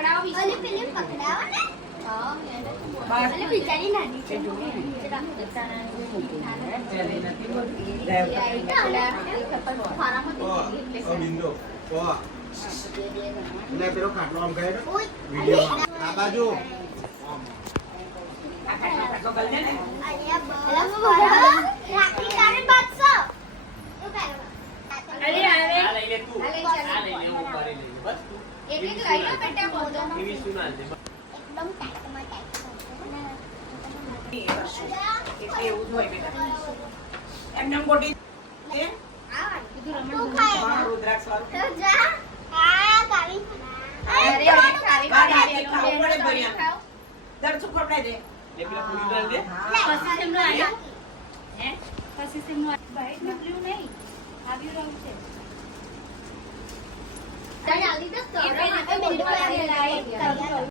પકડાવો બીજું. ઓલી પેલી પકડાવો ને હા એટલે બિચારી નાની છે બિંદુ પેલો ખાટલો આમ કહે ને વિડીયો આ બાજુ રાખી તારે બાદશો અરે આવે આ લઈ લે તું આ લઈ આ ચાલો. લઈ લે હું મારી લઈ લે બસ તું એક એક લઈ લો બેટા બોલો એવી શું ના લે એકદમ ટાઈટમાં ટાઈટ એટલે એવું જ હોય બેટા એમને મોટી છે કીધું રમણ તું ખાય હા, રુદ્રાક્ષ વાળું તો જા આ કાવી અરે બેટા ખાવી બાર પડે હાથે ખાવું પડે બેનો ભર્યા. ખાઓ. દર શું કપડાય દે લે પેલા પૂરી ના લે પછી તેમનું આવ્યું હે પછી તેમનું વ્હાઈટ ને બ્લુ નહીં આવ્યું રહ્યું છે જલ્દી તો એ પહેલા